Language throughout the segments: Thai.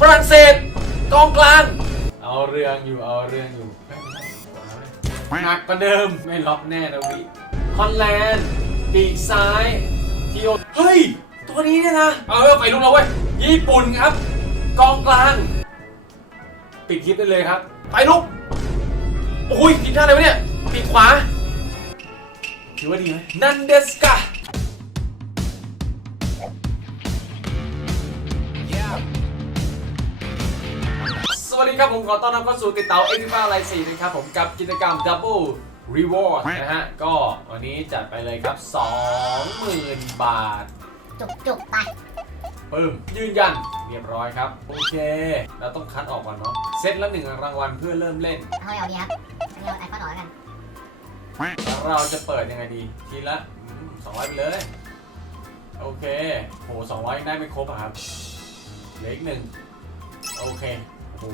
ฝรั่งเศสกองกลาง เอาเรื่องอยู่เอาเรื่องอยู่หนักกว่าเดิมไม่ล็อกแน่นะวิฮอลแลนด์ปีกซ้ายทีโอเฮ้ย ตัวนี้เนี่ยนะ เอาเอาไปลุกแล้วเว้ยญี่ปุ่นครับ กองกลางปิดคลิปได้เลยครับ ไปลุกโอ้ยทีมชาติอะไรวะเนี่ยปีกขวาถือว่าดีไหมนันเดสกา วัสดีครับผมขอต้อนรับเข้าสู่ติดเตาเอ็กซ์ฟ้าไลซีนะครับผมกับกิจกรรม Double Reward นะฮะ ก็วันนี้จัดไปเลยครับ 20,000 บาท จุกจุกไปปึ้มยืนยันเรียบร้อยครับ โอเค เราต้องคัดออกก่อนเนาะเซตละหนึ่งรางวัลเพื่อเริ่มเล่น เอาเอาดีครับอันนี้เอาไอคอนออกแล้วกัน เราจะเปิดยังไงดีทีละสองร้อยไปเลย โอเคโหสองร้อยได้ไม่ครบอะครับเหลืออีกหนึ่งโอเค โห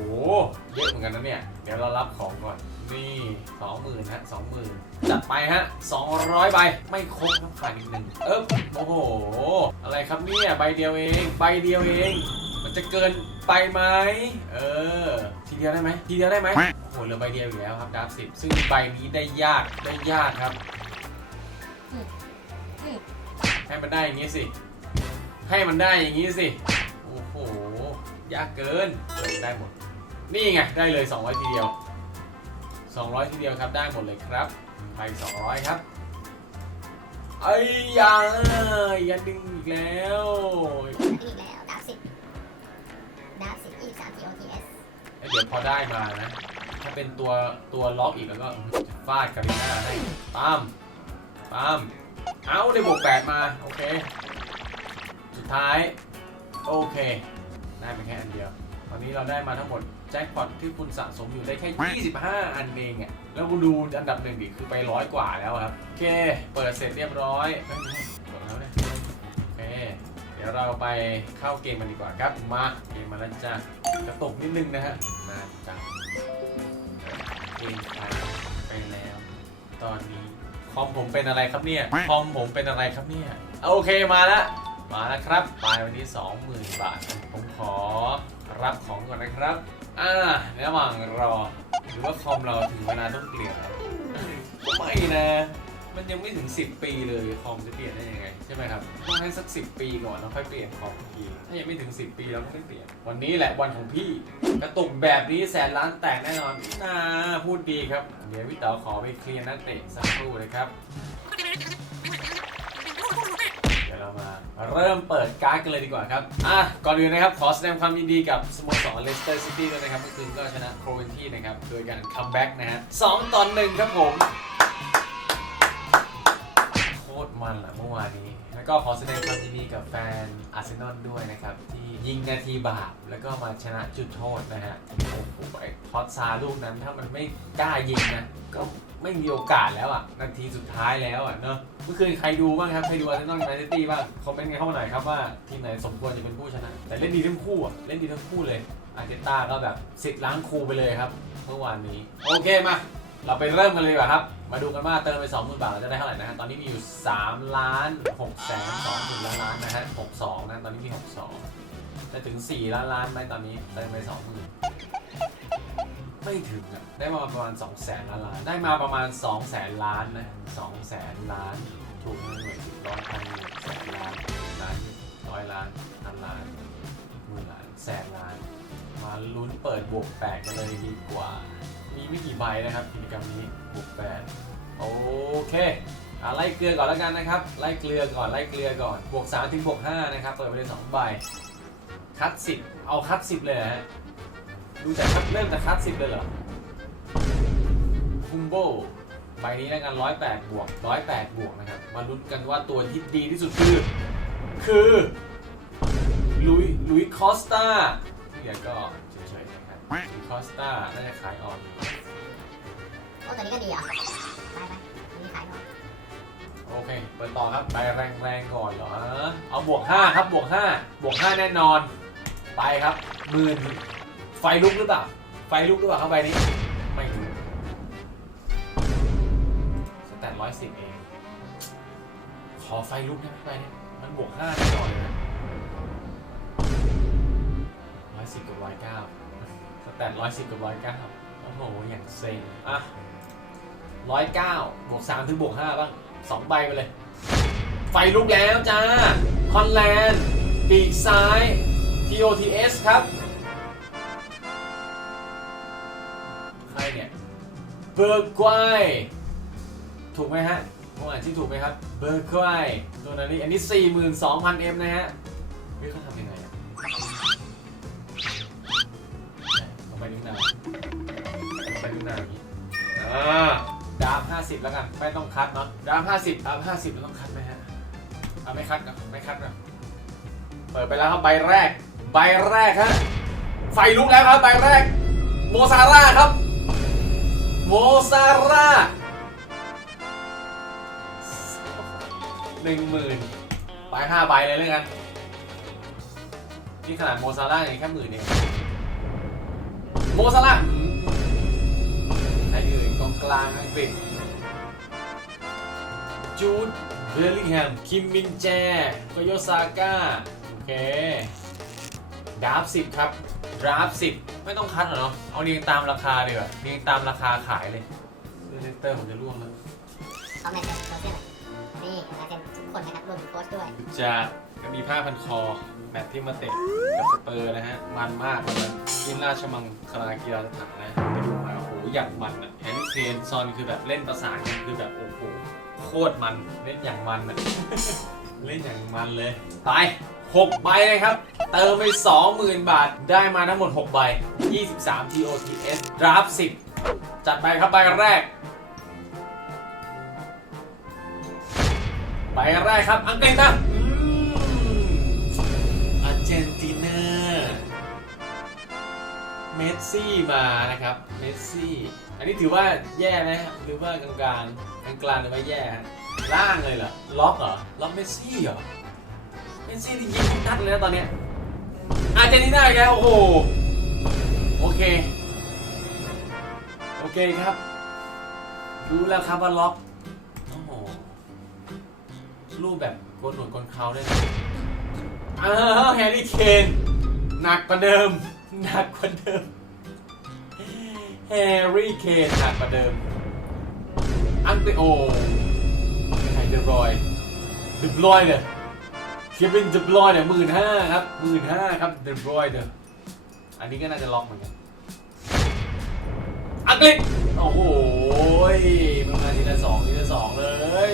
เยอะเหมือนกันนะเนี่ย เดี๋ยวเรารับของก่อน นี่สองหมื่นฮะสองหมื่นจัดไปฮะสองร้อยใบ ไม่ครบครับขาดอีกหนึ่งเอ๊บโอ้โห อะไรครับเนี่ย ใบเดียวเอง ใบเดียวเอง มันจะเกินไปไหม เออ ทีเดียวได้ไหม ทีเดียวได้ไหมโอ้โหเหลือใบเดียวอยู่แล้วครับดาบสิบซึ่งใบนี้ได้ยาก ได้ยากครับ ให้มันได้อย่างนี้สิ ให้มันได้อย่างนี้สิโอ้โห ยากเกินได้หมด นี่ไง ได้เลย 200 ทีเดียว 200 ทีเดียวครับ ได้หมดเลยครับ ไป 200 ครับไอ้ยายันดึงอีกแล้วอีกแล้วดาบสิบดาบสิบอีกสามทีโอทีเอสเดี๋ยวพอได้มานะ ถ้าเป็นตัวตัวล็อกอีกแล้วก็ฟาดกาลิน่าให้ปั๊มปั๊มเอาได้บวกแปดมา โอเค สุดท้าย โอเค ได้ไปแค่อันเดียว ตอนนี้เราได้มาทั้งหมดแจ็คพอตที่คุณสะสมอยู่ได้แค่ 25 อันเองอะแล้วคุณดูอันดับหนึ่งดิคือไปร้อยกว่าแล้วครับ โอเค เปิดเสร็จเรียบร้อยเฮ้ยกดแล้วเนี่ยโอเค เดี๋ยวเราไปเข้าเกมกันดีกว่าครับ มาเกมมาแล้วจ้ะกระตุกนิดนึงนะฮะมาจ้ะเกมผ่านไปแล้ว ตอนนี้คอมผมเป็นอะไรครับเนี่ย คอมผมเป็นอะไรครับเนี่ย โอเคมาแล้ว มาแล้วครับปลายวันนี้ 20,000 บาท ผมขอรับของก่อนนะครับ อ่าในระหว่างรอ หรือว่าคอมเราถึงเวลาต้องเปลี่ยนแล้วไม่นะ มันยังไม่ถึง 10 ปีเลยคอมจะเปลี่ยนได้ยังไงใช่ไหมครับต้องให้สัก 10 ปีก่อนแล้วค่อยเปลี่ยนคอมอีกทีถ้ายังไม่ถึง 10 ปีเราก็ไม่เปลี่ยน วันนี้แหละวันของพี่กระตุกแบบนี้แสนล้านแตกแน่นอนน่าพูดดีครับ เดี๋ยวพี่เต๋อขอไปเคลียร์นักเตะสักครู่นะครับ เริ่มเปิดการ์ดกันเลยดีกว่าครับ อะ ก่อนอื่นนะครับ ขอแสดงความยินดีกับสโมสรเลสเตอร์ซิตี้ด้วยนะครับเมื่อคืนก็ชนะโครเวนที่นะครับ โดยการคัมแบ็กนะฮะสองต่อหนึ่งครับผม โคตรมันอะเมื่อวานนี้ แล้วก็ขอแสดงความยินดีกับแฟนอาร์เซนอลด้วยนะครับ ที่ยิงนาทีบาปแล้วก็มาชนะจุดโทษนะฮะโอ้โหไอ้ทอตซาลูกนั้นถ้ามันไม่กล้ายิงนะก็ ไม่มีโอกาสแล้วอะ นาทีสุดท้ายแล้วอะเนอะเมื่อคืนใครดูบ้างครับ ใครดูอาร์เซนอลแมนซิตี้บ้าง คอมเมนต์กันเข้ามาหน่อยครับว่า ทีมไหนสมควรจะเป็นผู้ชนะ แต่เล่นดีทั้งคู่อะ เล่นดีทั้งคู่เลย อาร์เตต้าก็แบบสิทธิ์ล้างครูไปเลยครับ เมื่อวานนี้ โอเคมา เราไปเริ่มกันเลยดีกว่าครับ มาดูกันว่าเติมไป20,000บาทเราจะได้เท่าไหร่นะฮะตอนนี้มีอยู่3ล้าน6แสน2หมื่นล้านล้านนะฮะ62นะตอนนี้มี 62จะถึง 4 ล้านล้านไหมตอนนี้เติมไป20,000 ไม่ถึงอะได้มาประมาณ2แสนล้านล้านได้มาประมาณ2แสนล้านนะ2แสนล้าน ถูกหน่วยสิบร้อยพันหมื่นแสนล้านล้านร้อยล้านพันล้านหมื่นล้านแสนล้าน มาลุ้นเปิดบวกแปดกันเลยดีกว่า มีไม่กี่ใบนะครับกิจกรรมนี้บวกแปดโอเคอะไล่เกลือก่อนแล้วกันนะครับ ไล่เกลือก่อนไล่เกลือก่อนบวก3ถึงบวก5นะครับเปิดไปเลย2ใบคัด10เอาคัด10เลยฮะ ดูจากคัดเริ่มจากคัด10เลยเหรอคุมโบใบนี้แล้วกัน108บวก108บวกนะครับ มาลุ้นกันว่าตัวที่ดีที่สุดคือ คือลุยลุยคอสตาที่เหลือก็เฉยๆนะครับลุยคอสตาน่าจะขายออนอยู่โอ้ตัวนี้ก็ดีเหรอไปไปตัวนี้ขายหน่อยโอเค เปิดต่อครับไปแรงๆก่อนเหรอ เอาบวก5ครับบวก5บวก5แน่นอน ไปครับหมื่น ไฟลุกหรือเปล่า ไฟลุกหรือเปล่าเข้าไปนี้ ไม่รู้สแตทร้อยสิบเอง ขอไฟลุกได้ไหมไปเนี่ยมันบวก5แน่นอนเลยนะร้อยสิบกับร้อยเก้าสแต่ร้อยสิบกับร้อยเก้าโอ้โห อย่างเซ็งอะร้อยเก้าบวกสามถึงบวกห้าบ้างสองใบไปเลย ไฟลุกแล้วจ้า คอนแลนด์ปีกซ้าย TOTS ครับ เบอร์กวายถูกไหมฮะผมอ่านที่ถูกไหมครับ เบอร์กวายตัวนั้นนี่อันนี้ 42,000 M นะฮะเฮ้ยเขาทำยังไงอะเอาไปนิ้วนางเอาไปนิ้วนางอย่างนี้อ่าดาบ50 แล้วกัน ไม่ต้องคัดเนาะดาบ50ดาบ50แล้วต้องคัดไหมฮะเอาไม่คัดนะไม่คัดนะเปิดไปแล้วครับใบแรก ใบแรกฮะไฟลุกแล้วครับใบแรกโมซาร่าครับ โมซาร่าหนึ่งหมื่นไปห้าใบเลยเลยกัน นี่ขนาดโมซาร่าอย่างนี้แค่หมื่นเองโมซาร่าอืมใครอื่นกองกลางอังกฤษจูดเบลลิงแฮม คิมมินแจโกโยซาก้า โอเคดราฟสิบครับดราฟสิบ ไม่ต้องคัดหรอเนาะเอาเรียงตามราคาดีกว่าเรียงตามราคาขายเลยเสื้อเลสเตอร์ผมจะร่วงแล้วคอมเมนต์โพสต์ด้วยนี่ลายเซ็นทุกคนนะครับรวมถึงโค้ชด้วยจะก็มีผ้าพันคอแมตช์ที่มาเตะกับสเปอร์นะฮะ มันมากวันนั้นที่ราชมังคลากีฬาสถานนะไปดูมาโอ้โหอย่างมันอะแฮร์รี่เคนซอนคือแบบเล่นประสานกันคือแบบโอ้โหโคตรมันเล่นอย่างมันอะ เล่นอย่างมันเลย ไป 6 ใบเลยครับ เติมไป 20,000 บาท ได้มาทั้งหมด 6 ใบ 23 TOTS Draft 10 จัดไปครับ ใบแรก ใบแรกครับ อังกฤษนะอาร์เจนตินาเมสซี่มานะครับ เมสซี่ อันนี้ถือว่าแย่ไหมครับหรือว่ากลางกลางกลางกลางหรือว่าแย่ ล่างเลยเหรอ ล็อกเหรอ ล็อกเมสซี่เหรอ เมสซี่ที่ยิงทุกนัดเลยนะตอนเนี้ยอาร์เจนตินาอีกแล้วโอ้โหโอเค โอเคครับ รู้แล้วครับว่าล็อกโอ้โหรูปแบบกนหนวดกนเขาด้วยนะอ้าวแฮร์รี่เคนหนักกว่าเดิมหนักกว่าเดิมแฮร์รี่เคนหนักกว่าเดิม อังเตโอใครเดรอยเดบรอยเนี่ย เควินเดบรอยเนี่ยหมื่นห้าครับหมื่นห้าครับเดบรอยเนี่ยอันนี้ก็น่าจะล็อกเหมือนกัน อังกฤษ โอ้โหมันมาทีละสองทีละสองเลย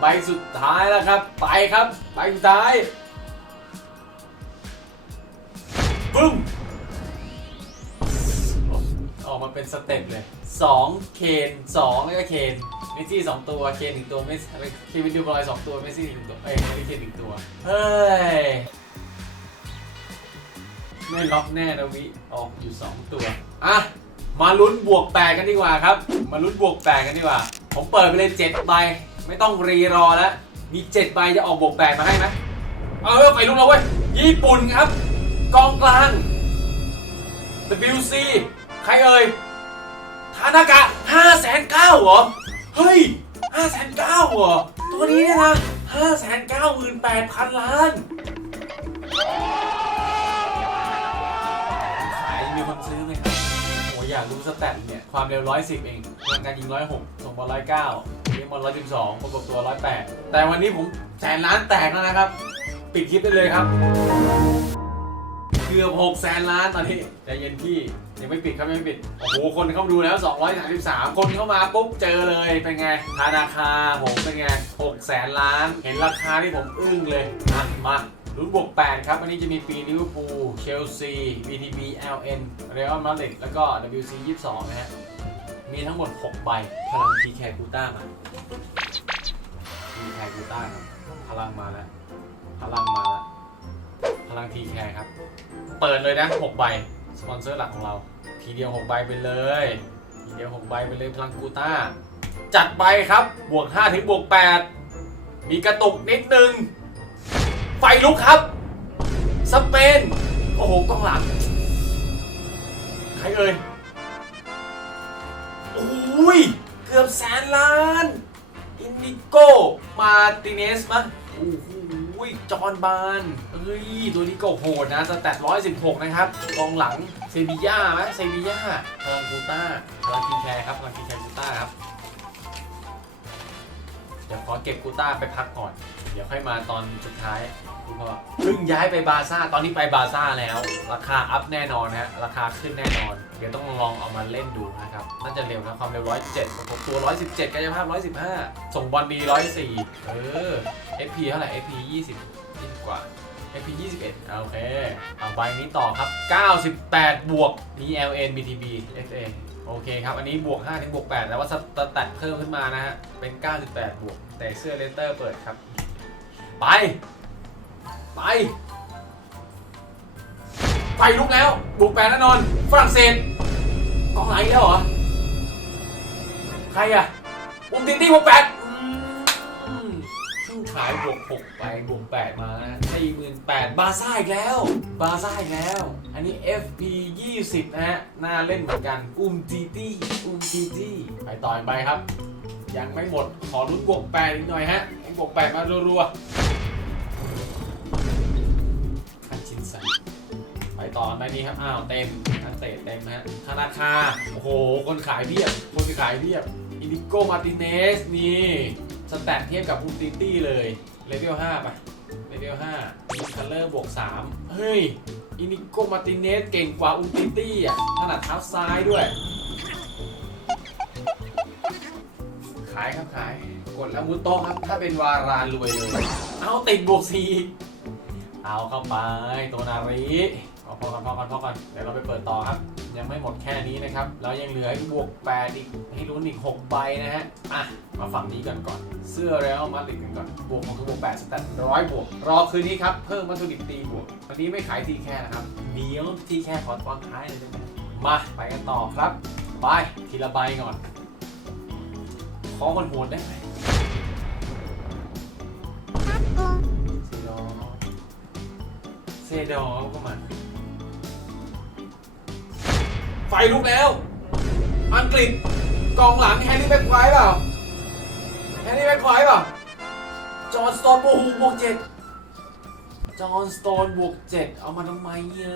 ใบสุดท้ายแล้วครับ ไปครับ ใบสุดท้ายปึ้มออกมาเป็นสเต็ปเลย 2 เคน2แล้วก็เคน สซี่สองตัว เคนหนึ่งตัว เมสอะไรเควินดูบอยสองตัว เมสซี่หนึ่งตัว เอ้ยแฮร์รี่เคนหนึ่งตัว เฮ้ย ไม่ล็อกแน่นะวิ ออกอยู่2ตัว อะ มาลุ้นบวกแปดกันดีกว่าครับ มาลุ้นบวกแปดกันดีกว่า ผมเปิดไปเลย7ใบ ไม่ต้องรีรอแล้ว มี7ใบจะออกบวกแปดมาให้ไหมเออไปลุ้นเราเว้ย ญี่ปุ่นครับ กองกลาง WC ใครเอ่ยทานากะ5แสนเก้าเหรอ เฮ้ย5แสนเก้าเหรอ ตัวนี้เนี่ยนะ5แสนเก้าหมื่นแปดพันล้าน ขายมีคนซื้อไหมครับโอ้ยอยากรู้สแตทเนี่ย ความเร็ว110เองพลังการยิง106ส่งบอล109ยิงบอล112ประกบตัว108แปดแต่วันนี้ผมแสนล้านแตกแล้วนะครับ ปิดคลิปได้เลยครับ กือบ6แสนล้านตอนนี้ใจเย็นพี่ยังไม่ปิดครับยังไม่ปิด โอ้โห คนเข้ามาดูแล้ว 233 คนเข้ามาปุ๊บเจอเลย เป็นไงธนาคารผมเป็นไง6แสนล้าน เห็นราคาที่ผมอึ้งเลยอะมาลุ้นบวก 8 ครับวันนี้จะมีปีลิเวอร์พูลเชลซี BTB LN เรอัลมาดริดแล้วก็ WC 22 นะฮะ มีทั้งหมด 6 ใบ พลังทีแคกูต้ามาทีแคกูต้าครับพลังมาแล้ว พลังมาแล้ว พลังทีแคร์ครับ เปิดเลยนะ6ใบ สปอนเซอร์หลักของเรา ทีเดียว 6 ใบไปเลย ทีเดียว 6 ใบไปเลยพลังกูต้า จัดไปครับ บวก 5 ถึงบวก 8 มีกระตุกนิดนึง ไฟลุกครับ สเปน โอ้โหกองหลัง ใครเอ่ยโอ้ย เกือบแสนล้าน อินดิโก มาติเนสมั้ยโอ้โห้ยจอห์นบานเอฮ้ยตัวนี้ก็โหดนะสแตท116นะครับกองหลังเซบีย่าไหมเซบีย่าพลังกูต้าพลังคีแคร์ครับพลังคีแคร์กูต้าครับเดี๋ยวขอเก็บกูต้าไปพักก่อน เดี๋ยวค่อยมาตอนสุดท้ายคุณพ่อเพิ่งย้ายไปบาซ่าตอนนี้ไปบาซ่าแล้ว ราคาอัพแน่นอนนะฮะราคาขึ้นแน่นอน เดี๋ยวต้องลองเอามาเล่นดูนะครับ น่าจะเร็วนะความเร็ว 107ประกบตัว 117 กายภาพ 115 ส่งบอลดี 104 เออ FP เท่าไหร่ FP 20 20 กว่า FP 21โอเคเอาใบนี้ต่อครับ 98 บวก DLN BTB FA โอเคครับ อันนี้บวก5ถึงบวก8แต่ว่าสแตทเพิ่มขึ้นมานะฮะ เป็น 98 บวก แต่เสื้อเลสเตอร์เปิดครับ ไป ไป ไฟลุกแล้วบวก8แน่นอน ฝรั่งเศสกองไหนแล้วเหรอ ใครอะอุมตินตี้บวก8อืมเพิ่ขายบวก6ไปบวก8มา48,000บาซ่าอีกแล้ว บาซ่าอีกแล้ว อันนี้ FP 20นะฮะ น่าเล่นเหมือนกัน อุมจีตี้อุมจีตี้ไปต่ออีกไปครับ ยังไม่หมด ขอลุ้นบวก8อีกหน่อยฮะบวก8มารัวๆ ต่อไปนี้ครับ อ้าวเต็มนักเตะเต็มฮะธนาคารโอ้โห คนขายเพียบ คนขายเพียบ อินิโกมาติเนสนี่สแตทเทียบกับอุมติตี้เลย เลเวล5ไปเลเวล5มีคัลเลอร์บวก 3 เฮ้ย อินิโกมาติเนสเก่งกว่าอุมติตี้อะขนาดเท้าซ้ายด้วย ขายครับขาย กดแล้วมุดโต๊ะครับ ถ้าเป็นวารานรวยเลย เอาติดบวกสี่เอาเข้าไปตัวนาริ เอาพอกันพอกันพอกันเดี๋ยวเราไปเปิดต่อครับ ยังไม่หมดแค่นี้นะครับ เรายังเหลืออีกบวก8อีกให้ลุ้นอีก6ใบนะฮะ อะ มาฝั่งนี้กันก่อน เสื้อแล้วมาติดกันก่อน บวกของคือบวก8สแตทร้อยบวก รอคืนนี้ครับ เพิ่มวัตถุดิบตีบวก วันนี้ไม่ขายทีแค่นะครับเดี๋ยวทีแค่ขอตอนท้ายเลยได้ไหมมาไปกันต่อครับ ไปทีละใบก่อนขอคนโหดได้ไหมเซดอเซดอก็มา ไฟลุกแล้ว อังกฤษกองหลังแฮร์รี่แบ็กไวท์เปล่าแฮร์รี่แบ็กไวท์เปล่าจอห์นสโตนบวกหกบวกเจ็ดจอห์นสโตนบวกเจ็ดเอามาทำไมเนี่ย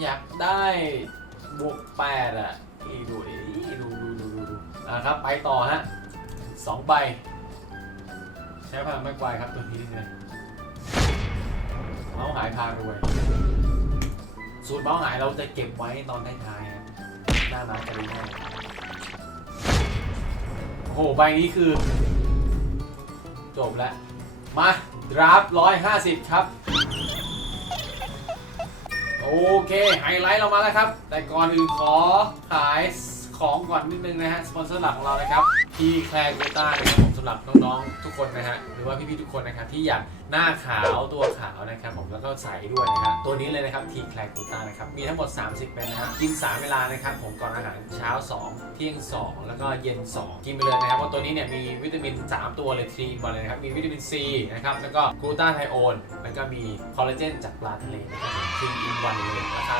อยากได้บวกแปดอะนี่ดูดิดูดูดูดูดูอะครับไปต่อฮะสองใบใช้พลังแม็กไวร์ครับตัวนี้เลยเมาส์หายพารวยสูตรเมาส์หายเราจะเก็บไว้ตอนท้าย หน้าร้านจะได้ง่ายโอ้โห ใบนี้คือ จบแล้ว มาดราฟร้อยห้าสิบครับ โอเค ไฮไลท์เรามาแล้วครับ แต่ก่อนอื่นขอขายของก่อนนิดนึงนะฮะ สปอนเซอร์หลักของเรานะครับทีแคลร์กูต้านะครับผมสำหรับน้อง ๆ ทุกคนนะฮะ หรือว่าพี่ ๆ ทุกคนนะครับที่อยาก หน้าขาวตัวขาวนะครับผมแล้วก็ใสด้วยนะครับตัวนี้เลยนะครับทีแคลกูต้านะครับมีทั้งหมด 30 เป็นนะฮะกิน 3 เวลานะครับผมก่อนอาหารเช้า 2 เที่ยง 2 แล้วก็เย็น 2 กินไปเลยนะครับเพราะตัวนี้เนี่ยมีวิตามิน 3 ตัวเลยทีมาเลยนะครับมีวิตามินซีนะครับแล้วก็กลูตาไทโอนแล้วก็มีคอลลาเจนจากปลาทะเลนะครับทีอินวันเลยราคา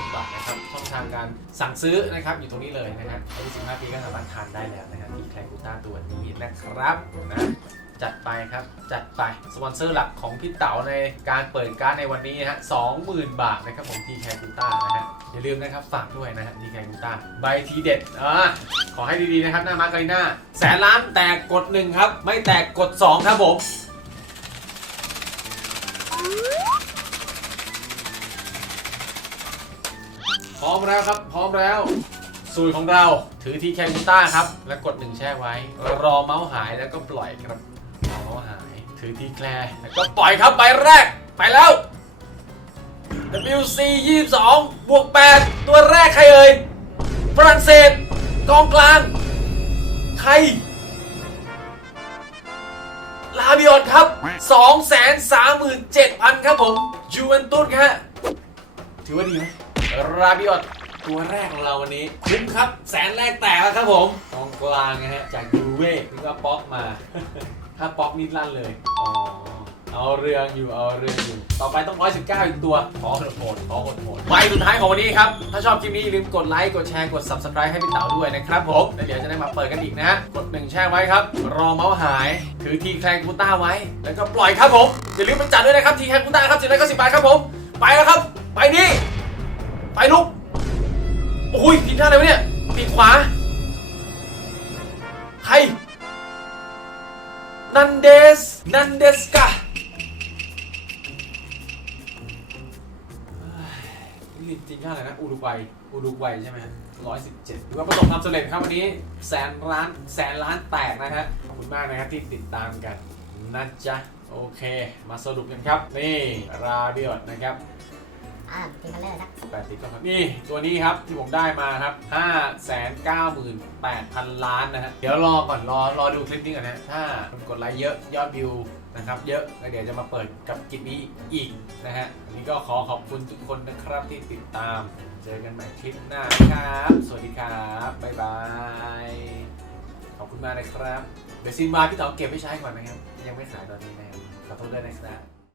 490 บาทนะครับช่องทางการสั่งซื้อนะครับอยู่ตรงนี้เลยนะครับอายุ15ปีก็สามารถทานได้แล้วนะครับทีแคลกูต้าตัวนี้นะครับนะ จัดไปครับ จัดไปสปอนเซอร์หลักของพี่เต๋าในการเปิดการดในวันนี้นะฮะ20,000บาทนะครับผมทีแคลกูต้านะฮะอย่าลืมนะครับฝากด้วยนะฮะทีแคลกูต้าใบทีเด็ดอ่าขอให้ดีๆนะครับหน้ามาร์การิน่าแสนล้านแตกกดหนึ่งครับ ไม่แตกกด2ครับผมพร้อมแล้วครับ พร้อมแล้ว สูตรของเราถือทีแคมูต้าครับ แล้วกดหนึ่งแช่ไว้ รอเมาส์หายแล้วก็ปล่อยครับ ถือทีแคลร์แล้วก็ปล่อยครับใบแรก ไปแล้ว WC 22บวก8ตัวแรกใครเอ่ยฝรั่งเศสกองกลาง ใคร ลาบิออนครับ 237,000 ครับผมยูเวนตุสฮะถือว่าดีไหมราบิออตตัวแรกของเราวันนี้คุ้มครับ แสนแรกแตกแล้วครับผมกองกลางนะฮะ จากยูเว่นึกว่าป๊อกมา ถ้าป๊อกนิดลั่นเลย อ๋อ เอาเรื่องอยู่ เอาเรื่องอยู่ ต่อไปต้อง 119 อีกตัว ขอโหดโหดขอโหดโหดใบสุดท้ายของวันนี้ครับ ถ้าชอบคลิปนี้อย่าลืมกดไลค์ กดแชร์ กด subscribe ให้พี่เต๋าด้วยนะครับผมแล้วเดี๋ยวจะได้มาเปิดกันอีกนะฮะ กดหนึ่งแชร์ไว้ครับ รอเมาส์หาย ถือทีแคลงกูต้าไว้ แล้วก็ปล่อยครับผม อย่าลืมมันจัดด้วยนะครับทีแคลงกูต้าครับสิบร้อยเก้าสิบบาทครับผม ไปแล้วครับ นันเดสกะนี่จริงๆท่าอะไรนะ อุรุกวัย อุรุกวัยใช่ไหมร้อยสิบเจ็ดถือว่าประสบความสำเร็จครับวันนี้แสนล้านแสนล้านแตกนะฮะ ขอบคุณมากนะครับที่ติดตามกันนะจ๊ะ โอเค มาสรุปกันครับ นี่ราเบียดนะครับ อ่าทีมคัลเลอร์สักแปดติดก็ครับนี่ตัวนี้ครับที่ผมได้มาครับ5 9 8 0 0 0ล้านนะฮะเดี๋ยวรอก่อนรอรอดูคลิปนี้ก่อนนะถ้ากดไลค์เยอะยอดวิวนะครับเยอะแล้วเดี๋ยวจะมาเปิดกับคลิปนี้อีกนะฮะวันนี้ก็ขอขอบคุณทุกคนนะครับที่ติดตาม เจอกันใหม่คลิปหน้าครับ สวัสดีครับบ๊ายบายขอบคุณมากนะครับเดี๋ยวซิมบาพี่ต๋อเก็บไว้ใช้ก่อนนะครับยังไม่ขายตอนนี้นะครับขอโทษด้วยนะครับ